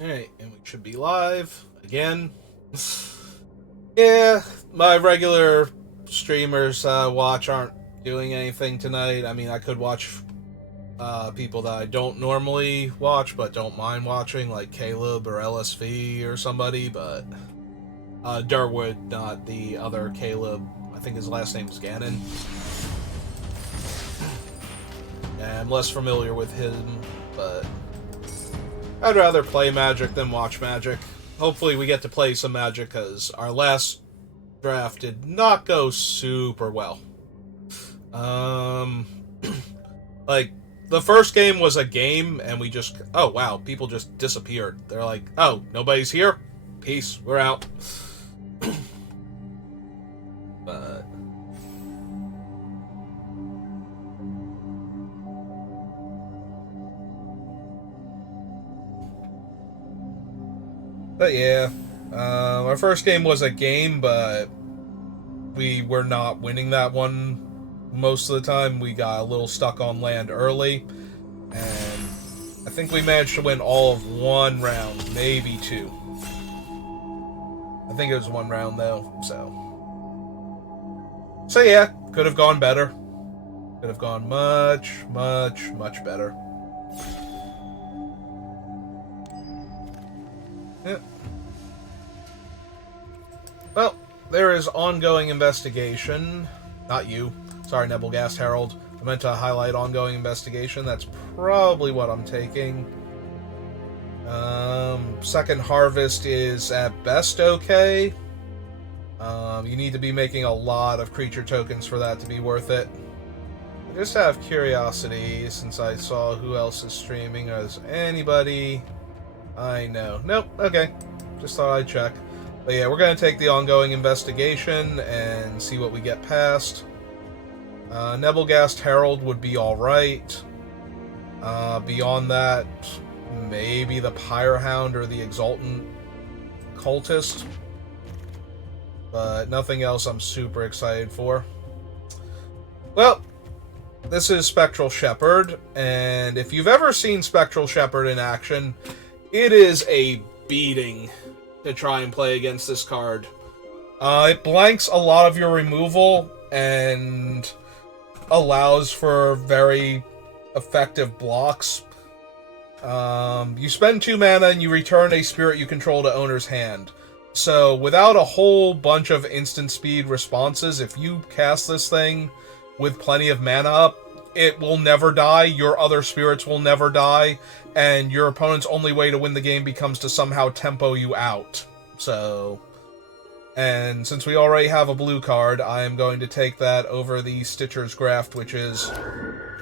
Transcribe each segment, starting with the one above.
Alright, and we should be live again. Yeah, my regular streamers watch aren't doing anything tonight. I mean, I could watch people that I don't normally watch but don't mind watching, like Caleb or LSV or somebody, but Durwood, not the other Caleb. I think his last name's Gannon. Yeah, I'm less familiar with him, but I'd rather play Magic than watch Magic. Hopefully we get to play some Magic, because our last draft did not go super well. Um, like, the first game was a game, and we just... Oh, wow, people just disappeared. They're like, oh, nobody's here? Peace, we're out. But... But yeah, our first game was a game, but we were not winning that one most of the time. We got a little stuck on land early, and I think we managed to win all of one round, maybe two. I think it was one round though, so yeah, could have gone better. Could have gone much, much, much better. Yeah. Well, there is ongoing investigation. Not you. Sorry, Nebelgast Herald. I meant to highlight ongoing investigation. That's probably what I'm taking. Second harvest is at best okay. You need to be making a lot of creature tokens for that to be worth it. I just have curiosity, since I saw who else is streaming. Is anybody I know? Nope, okay. Just thought I'd check. But yeah, we're going to take the ongoing investigation and see what we get past. Nebelgast Herald would be alright. Beyond that, maybe the Pyrehound or the Exultant Cultist. But nothing else I'm super excited for. Well, this is Spectral Shepherd, and if you've ever seen Spectral Shepherd in action, it is a beating to try and play against this card. It blanks a lot of your removal and allows for very effective blocks. You spend 2 mana and you return a spirit you control to owner's hand. So without a whole bunch of instant speed responses, if you cast this thing with plenty of mana up, it will never die, your other spirits will never die, and your opponent's only way to win the game becomes to somehow tempo you out. So, and since we already have a blue card, I am going to take that over the Stitcher's Graft, which is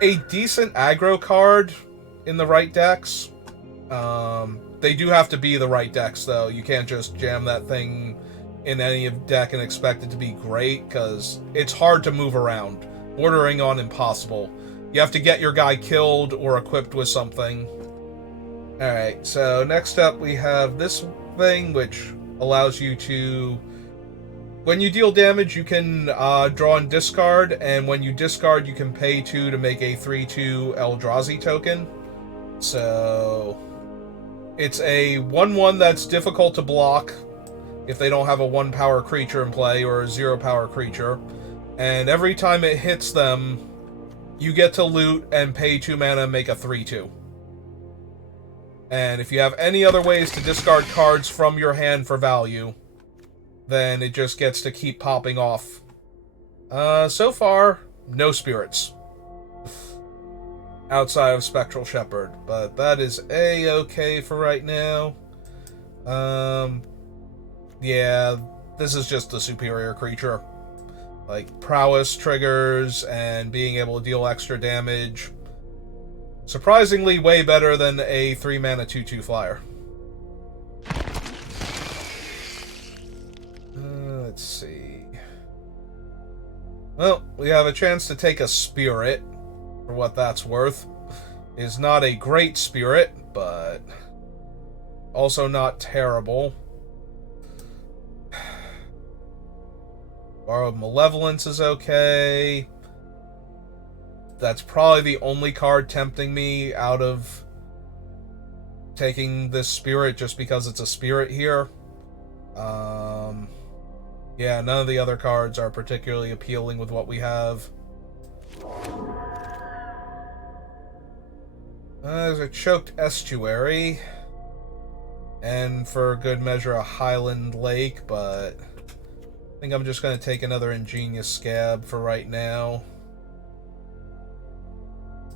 a decent aggro card in the right decks. They do have to be the right decks, though. You can't just jam that thing in any deck and expect it to be great, because it's hard to move around, bordering on impossible. You have to get your guy killed or equipped with something. Alright, so next up we have this thing, which allows you to... When you deal damage, you can draw and discard, and when you discard, you can pay 2 to make a 3/2 Eldrazi token. So... It's a 1/1 that's difficult to block if they don't have a 1-power creature in play, or a 0-power creature. And every time it hits them, you get to loot and pay 2 mana and make a 3/2. And if you have any other ways to discard cards from your hand for value, then it just gets to keep popping off. So far, no spirits outside of Spectral Shepherd, but that is a-okay for right now. Yeah, this is just a superior creature. Like, prowess triggers and being able to deal extra damage. Surprisingly way better than a 3-mana 2/2 flyer. Let's see. Well, we have a chance to take a spirit, for what that's worth. Is not a great spirit, but also not terrible. Borrowed Malevolence is okay. That's probably the only card tempting me out of taking this spirit just because it's a spirit here. Yeah, none of the other cards are particularly appealing with what we have. There's a choked estuary. And for good measure, a highland lake, but I think I'm just going to take another ingenious scab for right now.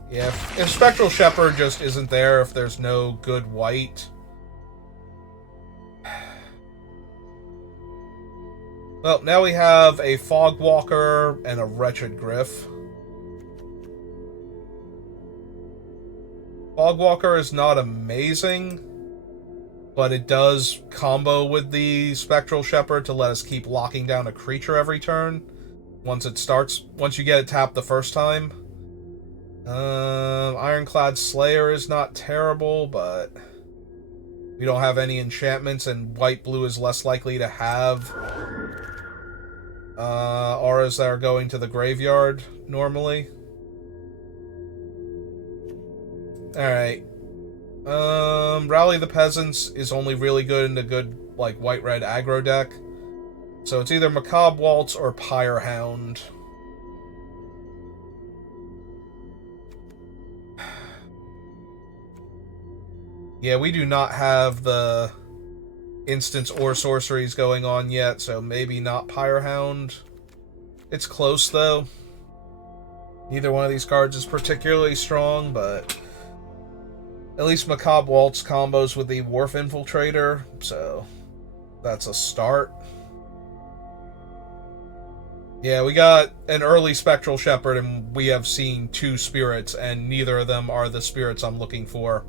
Yeah, if Spectral Shepherd just isn't there, if there's no good white. Well, now we have a Fogwalker and a Wretched Griff. Fogwalker is not amazing, but it does combo with the Spectral Shepherd to let us keep locking down a creature every turn. Once you get it tapped the first time. Ironclad Slayer is not terrible, but we don't have any enchantments, and white-blue is less likely to have auras that are going to the graveyard normally. Alright. Rally the Peasants is only really good in a good, like, white-red aggro deck. So it's either Macabre Waltz or Pyre Hound. Yeah, we do not have the instants or sorceries going on yet, so maybe not Pyre Hound. It's close, though. Neither one of these cards is particularly strong, but at least Macabre Waltz combos with the Wharf Infiltrator, so that's a start. Yeah, we got an early Spectral Shepherd, and we have seen 2 spirits, and neither of them are the spirits I'm looking for.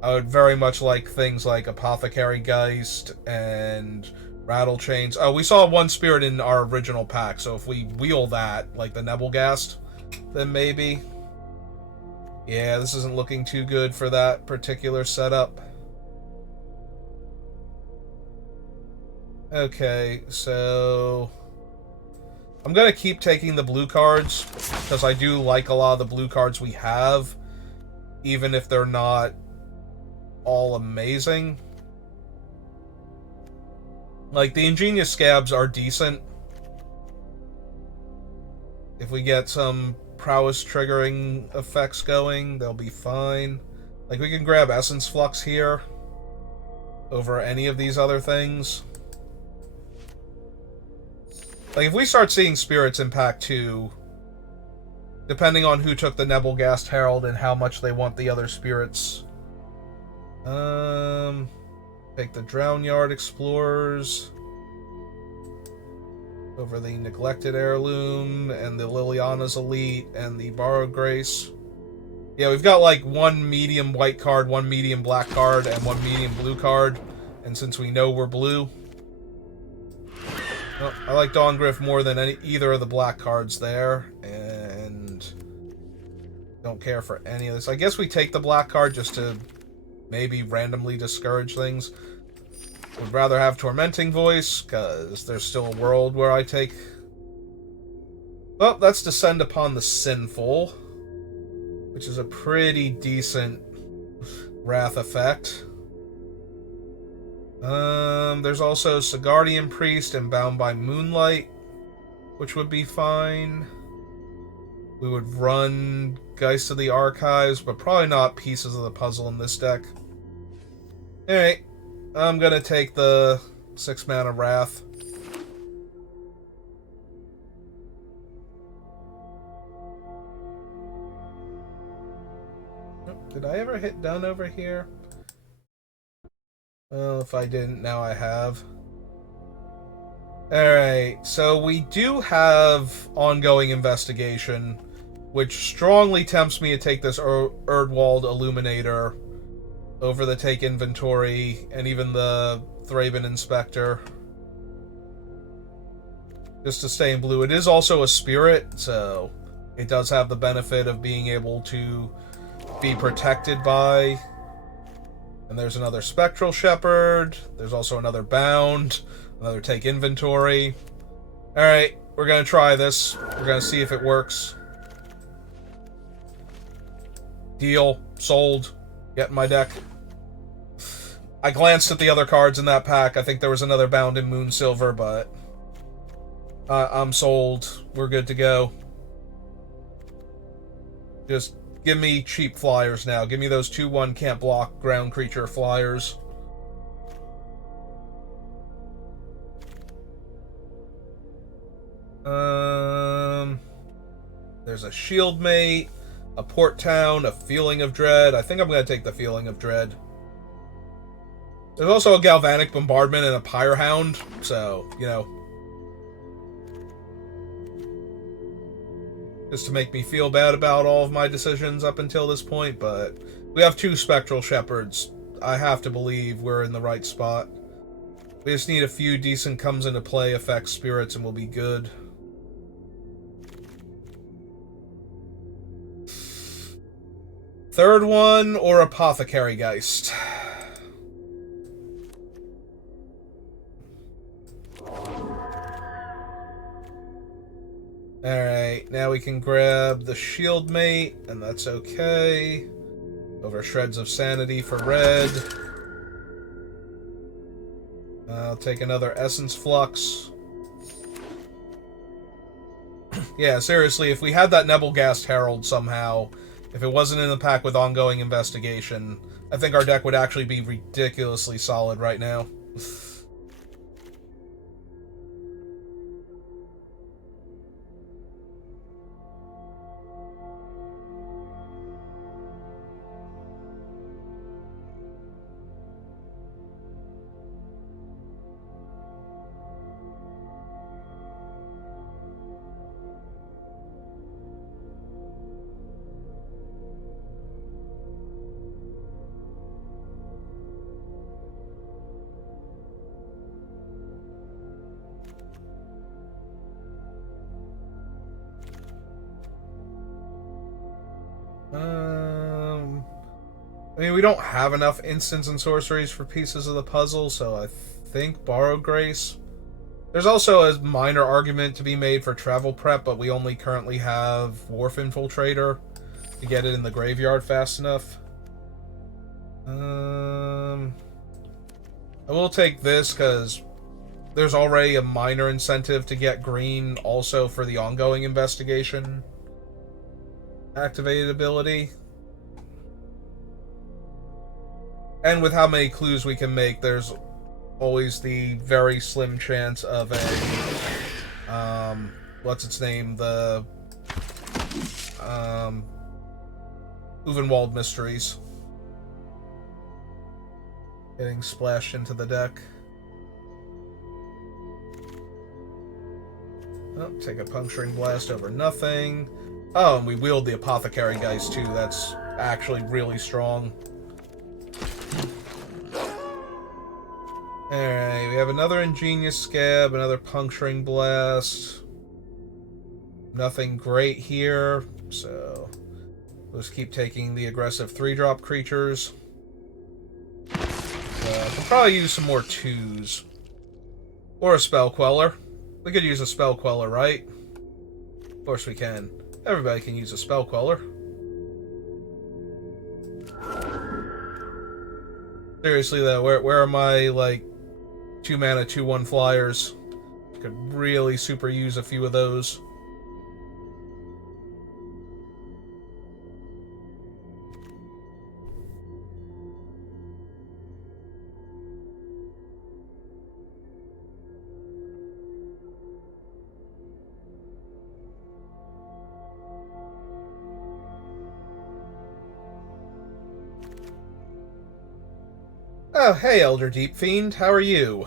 I would very much like things like Apothecary Geist and Rattle Chains. Oh, we saw 1 spirit in our original pack, so if we wheel that, like the Nebelgast, then maybe. Yeah, this isn't looking too good for that particular setup. Okay, so I'm going to keep taking the blue cards, because I do like a lot of the blue cards we have, even if they're not all amazing. Like, the Ingenious Scabs are decent. If we get some prowess triggering effects going, they'll be fine. Like, we can grab Essence Flux here over any of these other things. Like, if we start seeing spirits in Pack 2, depending on who took the Nebelgast Herald and how much they want the other spirits. Take the Drownyard Explorers over the Neglected Heirloom and the Liliana's Elite and the Borrowed Grace. Yeah, we've got like 1 medium white card, 1 medium black card, and 1 medium blue card. And since we know we're blue, well, I like Dawngriff more than either of the black cards there, and don't care for any of this. I guess we take the black card just to maybe randomly discourage things. Would rather have Tormenting Voice, because there's still a world where I take... Well, that's Descend Upon the Sinful, which is a pretty decent Wrath effect. There's also Sigardian Priest and Bound by Moonlight, which would be fine. We would run Geist of the Archives, but probably not Pieces of the Puzzle in this deck. Alright, I'm gonna take the 6-mana Wrath. Did I ever hit done over here? Well, if I didn't, now I have. Alright, so we do have ongoing investigation, which strongly tempts me to take this Erdwald Illuminator over the Take Inventory and even the Thraben Inspector. Just to stay in blue. It is also a spirit, so it does have the benefit of being able to be protected by. And there's another Spectral Shepherd. There's also another Bound. Another Take Inventory. Alright, we're going to try this. We're going to see if it works. Deal. Sold. Get in my deck. I glanced at the other cards in that pack. I think there was another Bound in Moon Silver, but I'm sold. We're good to go. Just give me cheap flyers now. Give me those 2/1 can't block ground creature flyers. There's a Shield Mate, a Port Town, a Feeling of Dread. I think I'm going to take the Feeling of Dread. There's also a Galvanic Bombardment and a Pyre Hound, so, you know. Just to make me feel bad about all of my decisions up until this point, but we have 2 Spectral Shepherds. I have to believe we're in the right spot. We just need a few decent comes into play effects spirits and we'll be good. Third one or Apothecary Geist? Alright, now we can grab the Shield Mate, and that's okay. Over Shreds of Sanity for red. I'll take another Essence Flux. Yeah, seriously, if we had that Nebelgast Herald somehow, if it wasn't in the pack with Ongoing Investigation, I think our deck would actually be ridiculously solid right now. I mean, we don't have enough instants and sorceries for pieces of the puzzle, so I think Borrowed Grace. There's also a minor argument to be made for Travel Prep, but we only currently have Wharf Infiltrator to get it in the graveyard fast enough. I will take this because there's already a minor incentive to get green also for the Ongoing Investigation activated ability. And with how many clues we can make, there's always the very slim chance of a, what's its name? The, Uvenwald Mysteries getting splashed into the deck. Oh, take a Puncturing Blast over nothing. Oh, and we wield the Apothecary Geist too. That's actually really strong. Alright, we have another Ingenious Scab, another Puncturing Blast. Nothing great here, so we'll just keep taking the aggressive 3-drop creatures. I can probably use some more 2s. Or a Spell Queller. We could use a Spell Queller, right? Of course we can. Everybody can use a Spell Queller. Seriously though, where are my, like, 2-mana, 2/1 flyers? Could really super use a few of those. Oh, hey, Elder Deep Fiend, how are you?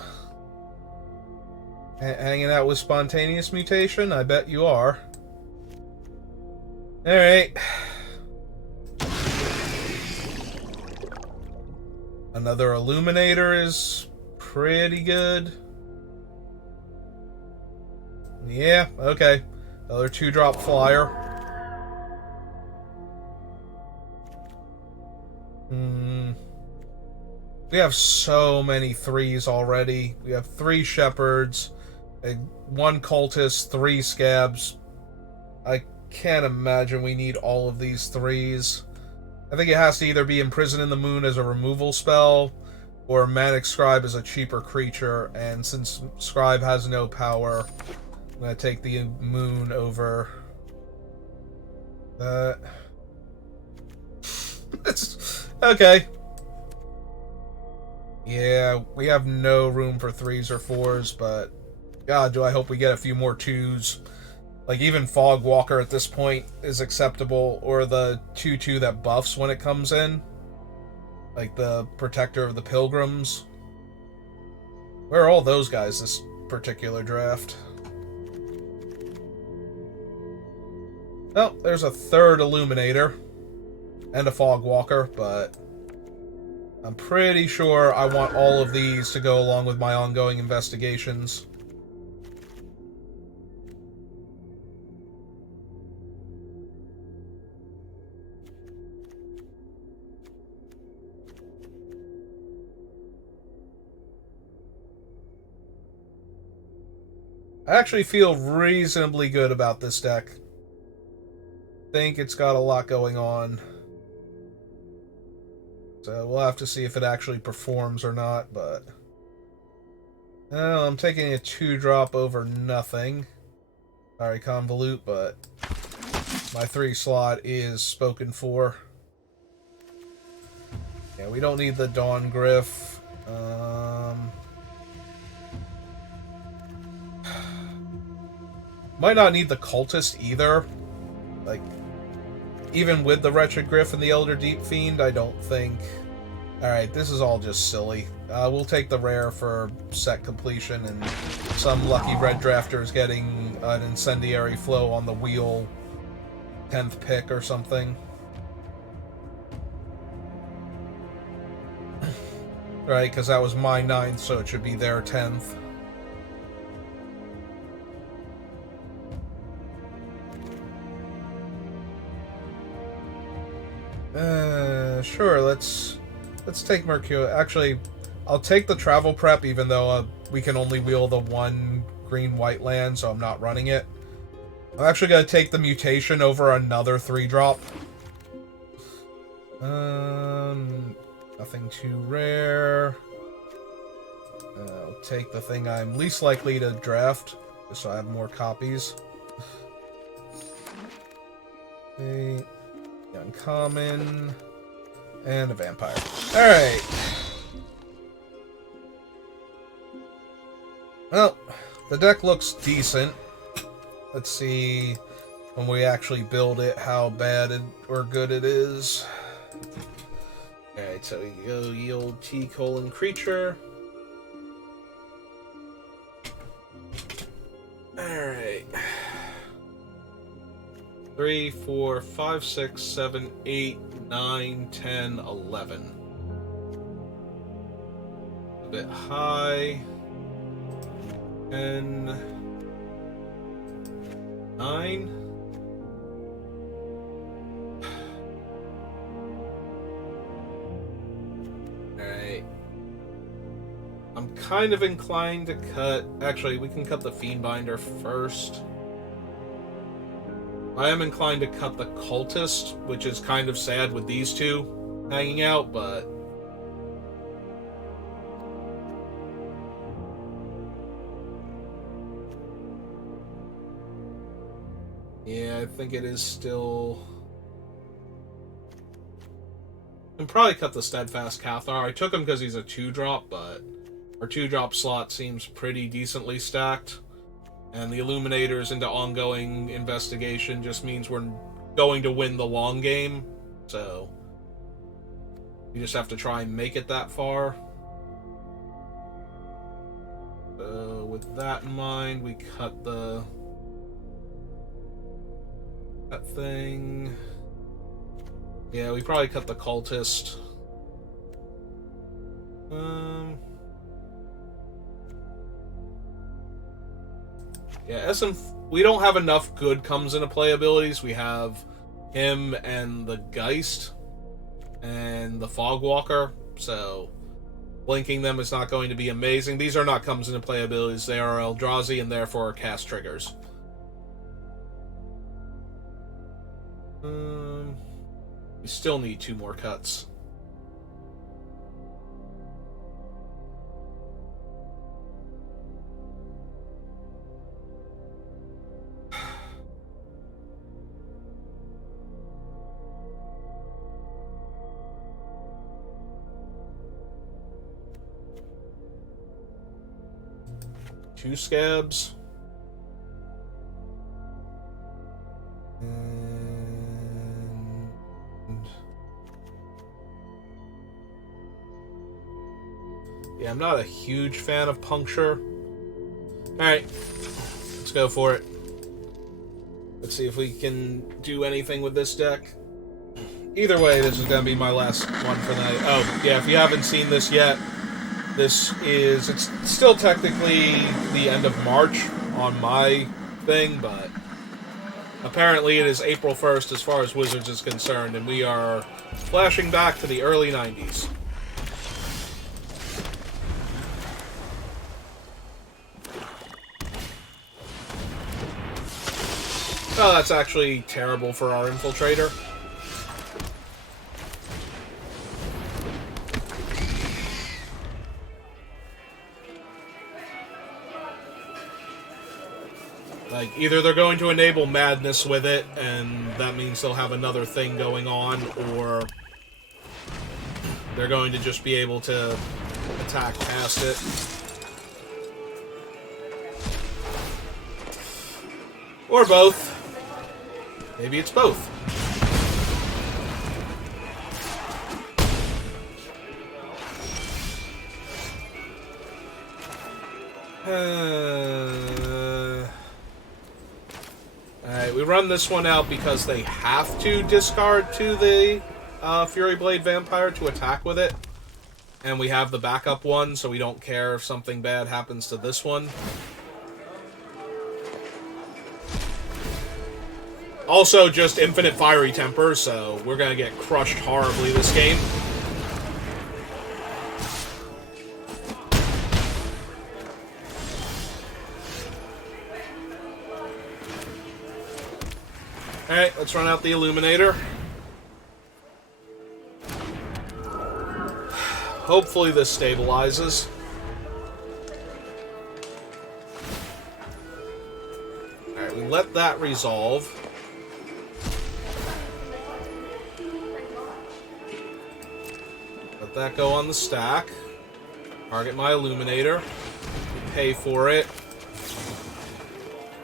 Hanging out with Spontaneous Mutation? I bet you are. Alright. Another Illuminator is pretty good. Yeah, okay. Another 2-drop flyer. We have so many 3s already. We have 3 Shepherds, 1 Cultist, 3 Scabs. I can't imagine we need all of these 3s. I think it has to either be Imprison in the Moon as a removal spell, or Manic Scribe is a cheaper creature, and since Scribe has no power, I'm going to take the Moon over that. Okay. Yeah, we have no room for 3s or 4s, but God, do I hope we get a few more 2s. Like, even Fog Walker at this point is acceptable, or the 2/2 that buffs when it comes in. Like the Protector of the Pilgrims. Where are all those guys this particular draft? Oh, there's a 3rd Illuminator and a Fog Walker, but I'm pretty sure I want all of these to go along with my ongoing investigations. I actually feel reasonably good about this deck. Think it's got a lot going on. So we'll have to see if it actually performs or not, but... Well, I'm taking a 2-drop over nothing. Sorry, Convolute, but my 3 slot is spoken for. Yeah, we don't need the Dawn Griff. Might not need the Cultist either. Like, even with the Wretched Griff and the Elder Deep Fiend, I don't think... Alright, this is all just silly. We'll take the rare for set completion, and some lucky red drafters getting an Incendiary Flow on the wheel 10th pick or something. Right, because that was my 9th, so it should be their 10th. Sure, let's take Mercure. Actually, I'll take the travel prep, even though we can only wheel the 1 green-white land, so I'm not running it. I'm actually going to take the mutation over another 3-drop. Nothing too rare. I'll take the thing I'm least likely to draft, just so I have more copies. Okay. Uncommon. And a vampire. Alright. Well, the deck looks decent. Let's see when we actually build it how bad or good it is. Alright, so we go yield T:creature. Alright. 3, 4, 5, 6, 7, 8, 9, 10, 11. A bit high. 10, 9. Alright. I'm kind of inclined to cut... Actually, we can cut the Fiendbinder first. I am inclined to cut the Cultist, which is kind of sad with these two hanging out, but... Yeah, I think it is still... I can probably cut the Steadfast Cathar. I took him because he's a 2-drop, but our 2-drop slot seems pretty decently stacked. And the Illuminators into ongoing investigation just means we're going to win the long game. So we just have to try and make it that far. So with that in mind, we cut that thing. Yeah, we probably cut the Cultist. Yeah, we don't have enough good comes into play abilities. We have him and the Geist and the Fogwalker, so blinking them is not going to be amazing. These are not comes into play abilities. They are Eldrazi and therefore are cast triggers. We still need 2 more cuts. 2 scabs. And yeah, I'm not a huge fan of puncture. Alright, let's go for it. Let's see if we can do anything with this deck. Either way, this is going to be my last one for the night. Oh, yeah, if you haven't seen this yet, it's still technically the end of March on my thing, but apparently it is April 1st as far as Wizards is concerned, and we are flashing back to the early 90s. Oh, that's actually terrible for our Infiltrator. Like, either they're going to enable Madness with it, and that means they'll have another thing going on, or they're going to just be able to attack past it. Or both. Maybe it's both. Alright, we run this one out because they have to discard to the Fury Blade Vampire to attack with it. And we have the backup one, so we don't care if something bad happens to this one. Also, just infinite Fiery Temper, so we're gonna get crushed horribly this game. Alright, let's run out the Illuminator. Hopefully this stabilizes. Alright, we let that resolve. Let that go on the stack. Target my Illuminator. Pay for it.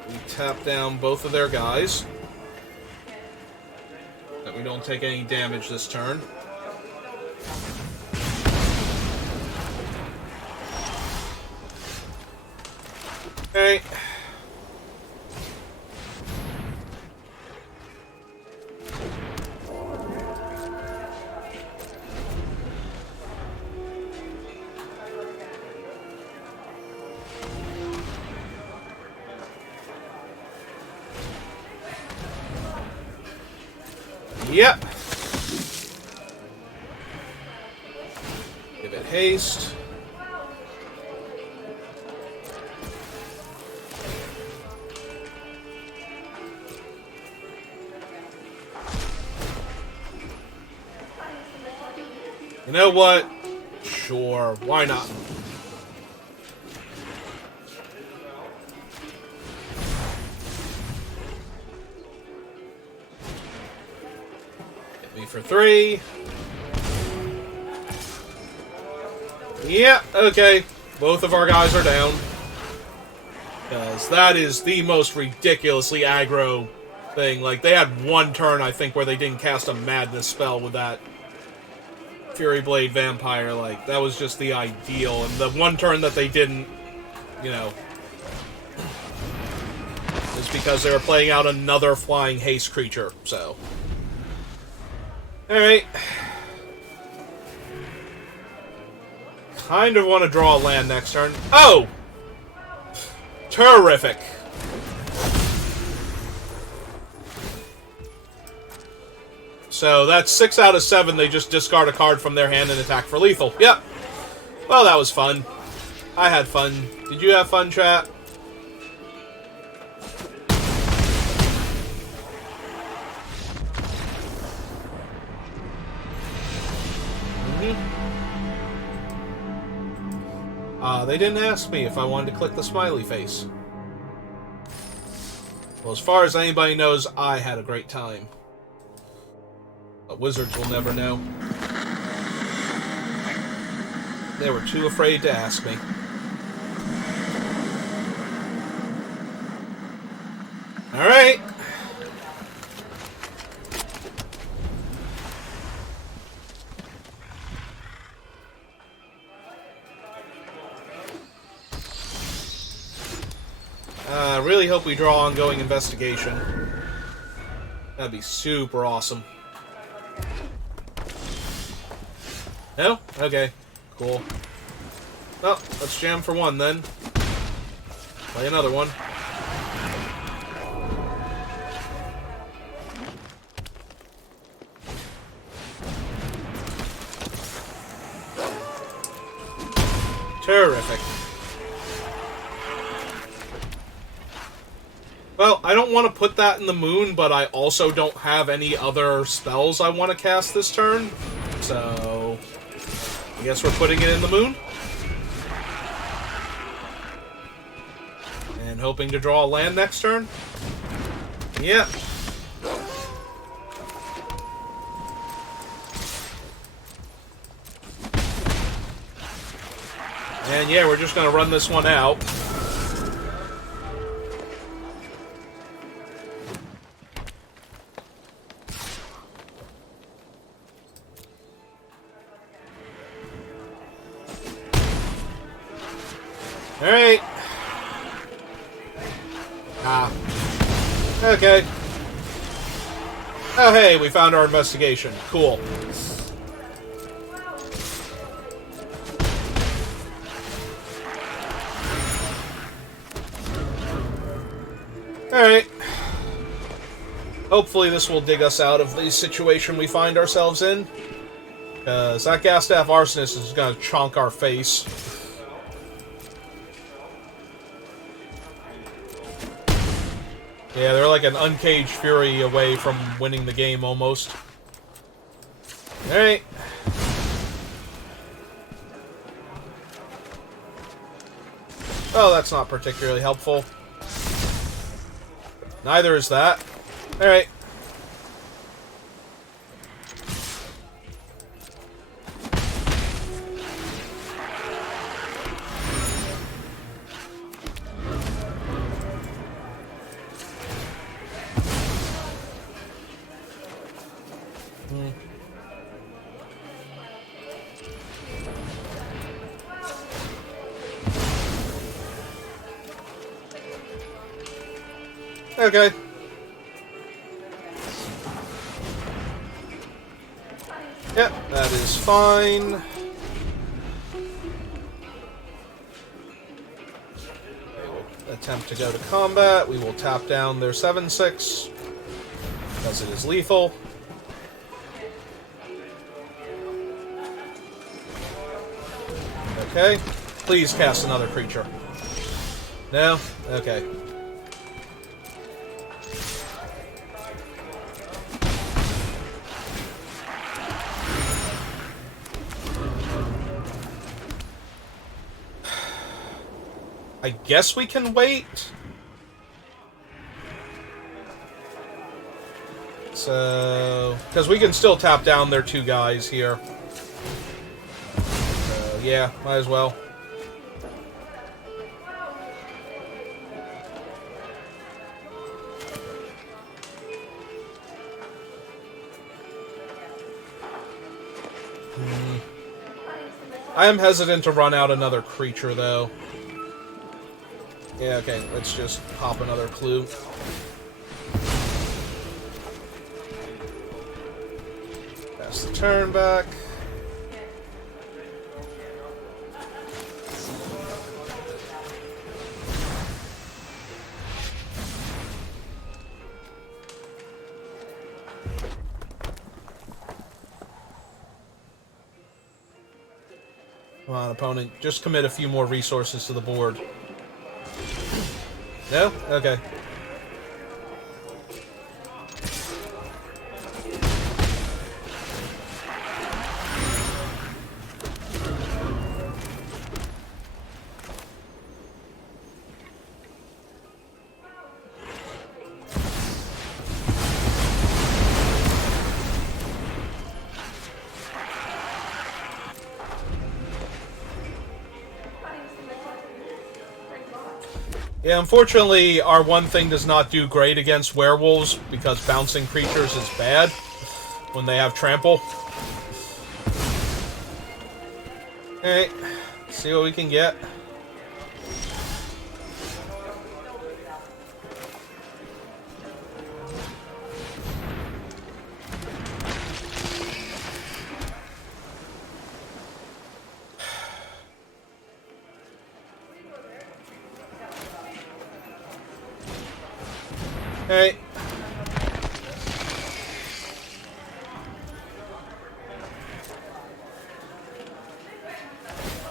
We tap down both of their guys. That we don't take any damage this turn. Okay. Yep. Give it haste. You know what? Sure, why not? For 3. Yeah, okay. Both of our guys are down. Because that is the most ridiculously aggro thing. Like, they had one turn, I think, where they didn't cast a Madness spell with that Fury Blade Vampire. Like, that was just the ideal. And the one turn that they didn't, you know, is because they were playing out another flying haste creature, so... Alright. Kind of want to draw a land next turn. Oh! Terrific. So that's 6 out of 7. They just discard a card from their hand and attack for lethal. Yep. Well, that was fun. I had fun. Did you have fun, chat? They didn't ask me if I wanted to click the smiley face. Well, as far as anybody knows, I had a great time. But Wizards will never know. They were too afraid to ask me. Alright. I really hope we draw ongoing investigation. That'd be super awesome. No? Okay. Cool. Well, let's jam for one then. Play another one. Terrific. Well, I don't want to put that in the moon, but I also don't have any other spells I want to cast this turn. So, I guess we're putting it in the moon. And hoping to draw a land next turn. Yeah. And yeah, we're just going to run this one out. Alright. Okay. Oh, hey, we found our investigation. Cool. Alright. Hopefully this will dig us out of the situation we find ourselves in. Because that Gas-Staff Arsonist is going to chonk our face. Yeah, they're like an Uncaged Fury away from winning the game, almost. Alright. Oh, that's not particularly helpful. Neither is that. Alright. Okay. Yep, that is fine. We will attempt to go to combat. We will tap down their 7/6 because it is lethal. Okay. Please cast another creature. No? Okay. I guess we can wait. So, because we can still tap down their two guys here. So, yeah, might as well. I am hesitant to run out another creature, though. Yeah, okay, let's just pop another clue. Pass the turn back. Come on, opponent. Just commit a few more resources to the board. No? Okay. Yeah, unfortunately, our one thing does not do great against werewolves, because bouncing creatures is bad when they have trample. Alright, see what we can get. Alright.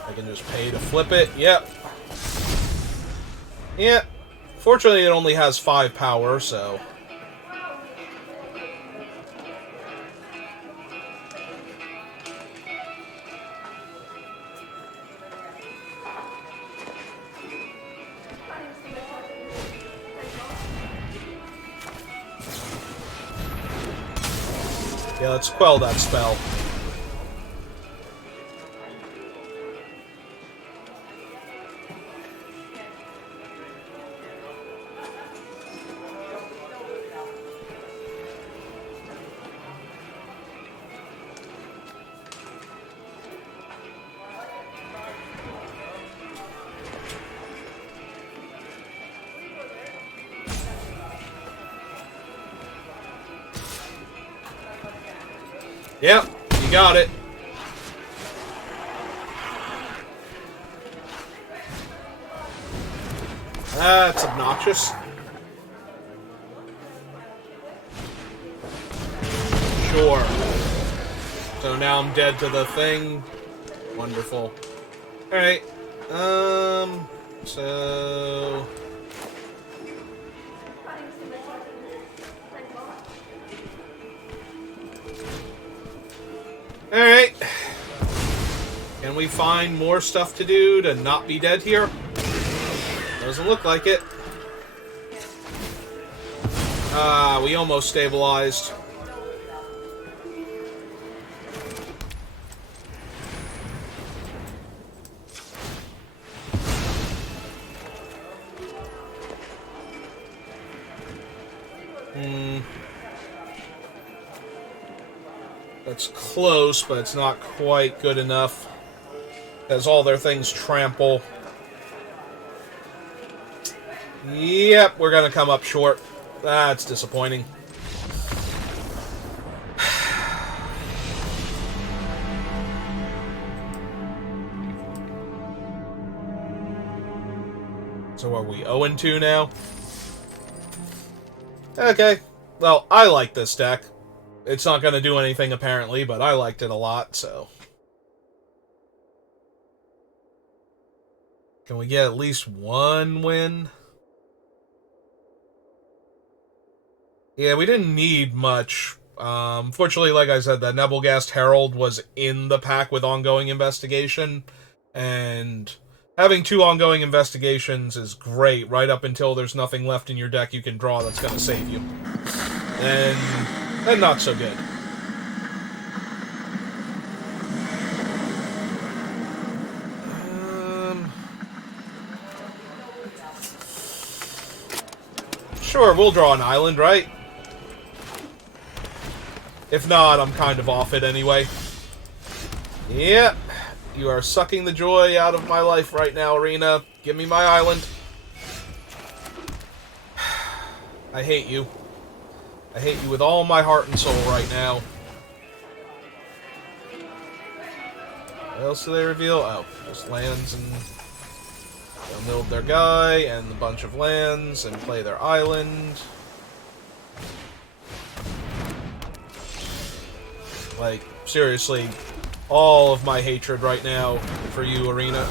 I can just pay to flip it. Yep. Yeah. Fortunately, it only has 5 power, so... yeah, let's quell that spell. Yep, you got it. That's obnoxious. Sure. So now I'm dead to the thing. Wonderful. Alright. So... alright. Can we find more stuff to do to not be dead here? Doesn't look like it. Ah, we almost stabilized. That's close, but it's not quite good enough. As all their things trample. Yep, we're gonna come up short. That's disappointing. So are we 0-2 now? Okay. Well, I like this deck. It's not going to do anything, apparently, but I liked it a lot, so... can we get at least one win? Yeah, we didn't need much. Fortunately, like I said, the Nebelgast Herald was in the pack with Ongoing Investigation, and having 2 Ongoing Investigations is great, right up until there's nothing left in your deck you can draw that's going to save you. And not so good. Sure, we'll draw an island, right? If not, I'm kind of off it anyway. Yep. You are sucking the joy out of my life right now, Arena. Give me my island. I hate you. I hate you with all my heart and soul right now. What else do they reveal? Oh, just lands, and they'll build their guy and a bunch of lands and play their island. Like, seriously, all of my hatred right now for you, Arena.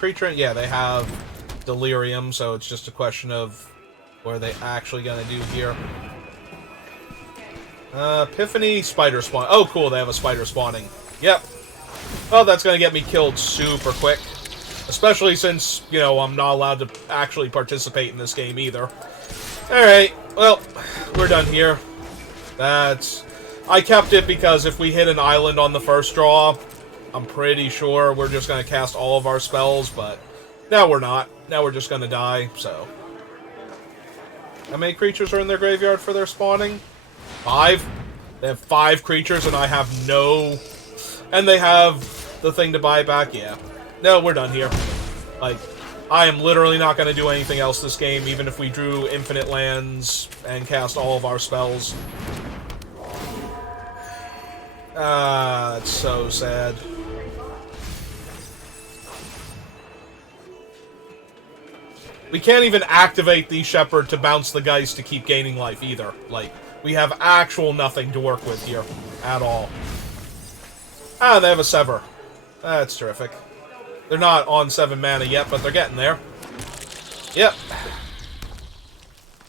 Creature, yeah, they have Delirium, so it's just a question of what are they actually gonna do here. Epiphany, Spider Spawn. Oh, cool, they have a Spider spawning. Yep. Oh, that's gonna get me killed super quick. Especially since, you know, I'm not allowed to actually participate in this game either. Alright, well, we're done here. That's I kept it because if we hit an island on the first draw, I'm pretty sure we're just going to cast all of our spells, but now we're not. Now we're just going to die, so. How many creatures are in their graveyard for their spawning? 5? They have 5 creatures and I have no... And they have the thing to buy back? Yeah. No, we're done here. Like, I am literally not going to do anything else this game, even if we drew infinite lands and cast all of our spells. Ah, it's so sad. We can't even activate the Shepherd to bounce the Geist to keep gaining life either. Like, we have actual nothing to work with here at all. Ah, they have a Sever. That's terrific. They're not on 7 mana yet, but they're getting there. Yep.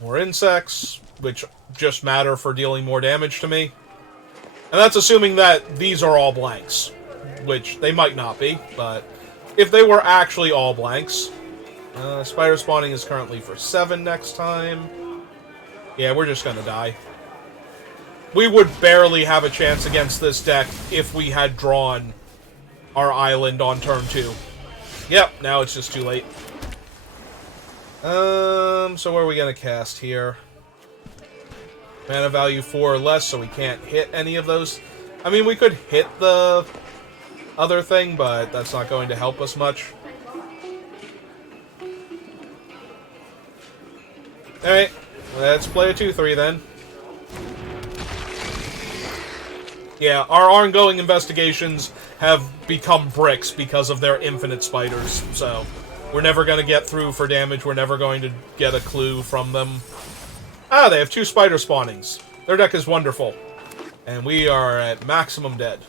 More insects, which just matter for dealing more damage to me. And that's assuming that these are all blanks, which they might not be, but if they were actually all blanks... spider spawning is currently for 7 next time. Yeah, we're just gonna die. We would barely have a chance against this deck if we had drawn our island on turn 2. Yep, now it's just too late. So where are we gonna cast here? Mana value 4 or less, so we can't hit any of those. I mean, we could hit the other thing, but that's not going to help us much. Alright, let's play a 2-3 then. Yeah, our ongoing investigations have become bricks because of their infinite spiders, so we're never going to get through for damage, we're never going to get a clue from them. Ah, they have 2 spider spawnings. Their deck is wonderful. And we are at maximum dead.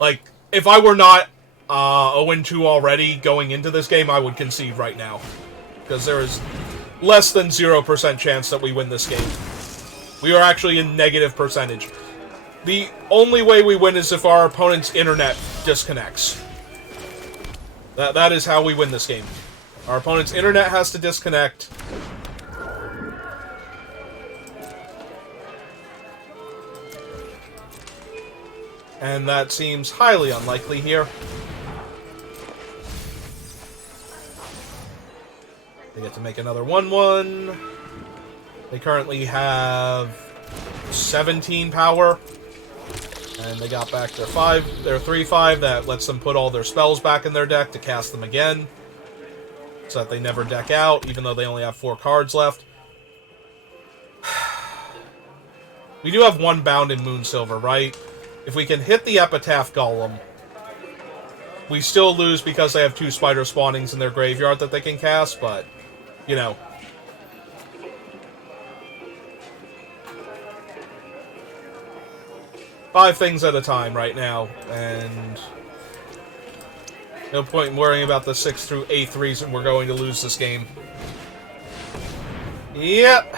Like, if I were not 0-2 already going into this game, I would concede right now. Because there is less than 0% chance that we win this game. We are actually in negative percentage. The only way we win is if our opponent's internet disconnects. That is how we win this game. Our opponent's internet has to disconnect. And that seems highly unlikely here. They get to make another 1-1. They currently have 17 power. And they got back their 3-5 that lets them put all their spells back in their deck to cast them again. So that they never deck out, even though they only have 4 cards left. We do have 1 bound in Moonsilver, right? If we can hit the Epitaph Golem, we still lose because they have 2 spider spawnings in their graveyard that they can cast, but, you know. Five things at a time right now, and no point in worrying about the 6th through 8th reason we're going to lose this game. Yep.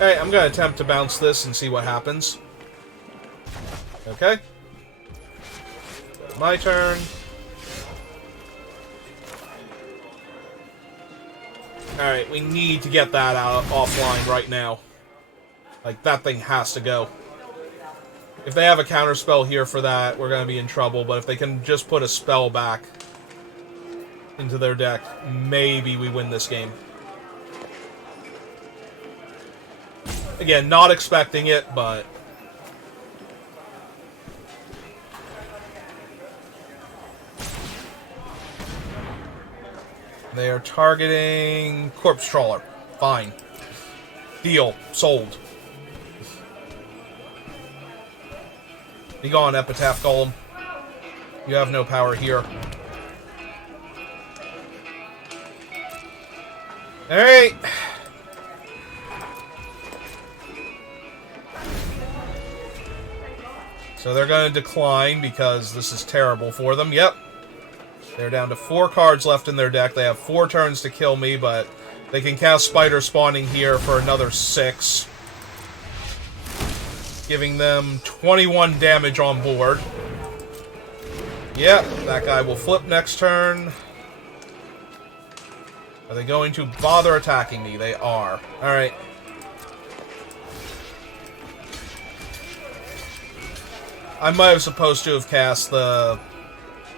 Alright, I'm going to attempt to bounce this and see what happens. Okay. My turn. Alright, we need to get that out offline right now. Like, that thing has to go. If they have a counterspell here for that, we're going to be in trouble, but if they can just put a spell back into their deck, maybe we win this game. Again, not expecting it, but... They are targeting Corpse Trawler. Fine. Deal. Sold. Be gone, Epitaph Golem. You have no power here. Alright. So they're going to decline because this is terrible for them. Yep. They're down to 4 cards left in their deck. They have 4 turns to kill me, but they can cast Spider Spawning here for another 6. Giving them 21 damage on board. Yep, that guy will flip next turn. Are they going to bother attacking me? They are. Alright. I might have supposed to have cast the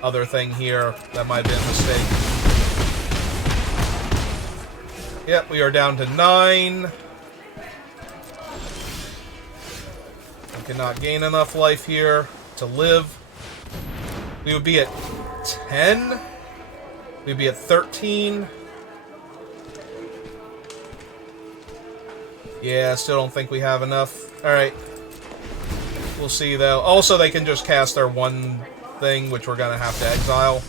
other thing here. That might have been a mistake. Yep, we are down to 9. We cannot gain enough life here to live. We would be at 10. We'd be at 13. Yeah, I still don't think we have enough. Alright. We'll see, though. Also, they can just cast their one thing, which we're gonna have to exile.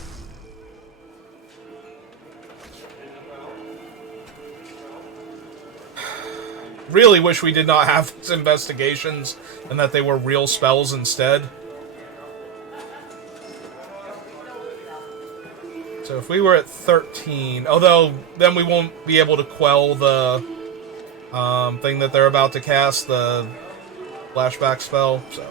Really wish we did not have these investigations, and that they were real spells instead. So if we were at 13... Although, then we won't be able to quell the thing that they're about to cast, the flashback spell, so...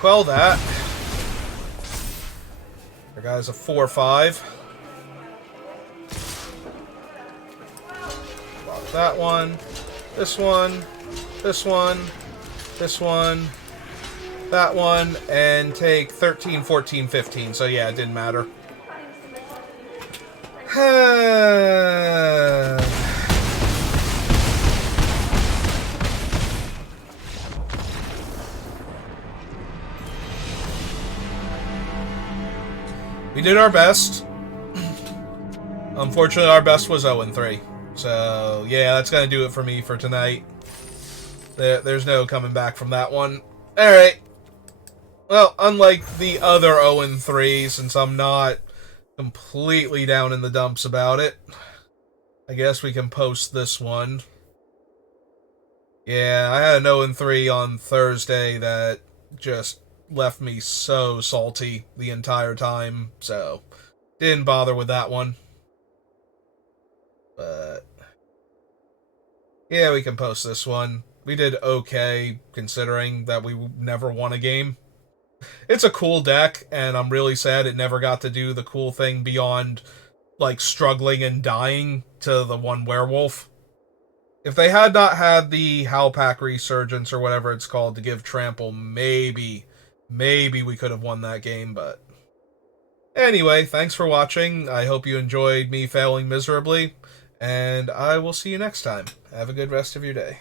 Quell that. Our guy's a 4/5. Block that one. This one. This one. This one. That one. And take 13, 14, 15. So yeah, it didn't matter. We did our best. Unfortunately, our best was 0-3. So, yeah, that's going to do it for me for tonight. There's no coming back from that one. Alright. Well, unlike the other 0-3, since I'm not completely down in the dumps about it, I guess we can post this one. Yeah, I had an 0-3 on Thursday that just left me so salty the entire time, so didn't bother with that one. But yeah, we can post this one. We did okay, considering that we never won a game. It's a cool deck, and I'm really sad it never got to do the cool thing beyond, like, struggling and dying to the one werewolf. If they had not had the Howlpack Resurgence, or whatever it's called, to give Trample, maybe we could have won that game, but... Anyway, thanks for watching. I hope you enjoyed me failing miserably, and I will see you next time. Have a good rest of your day.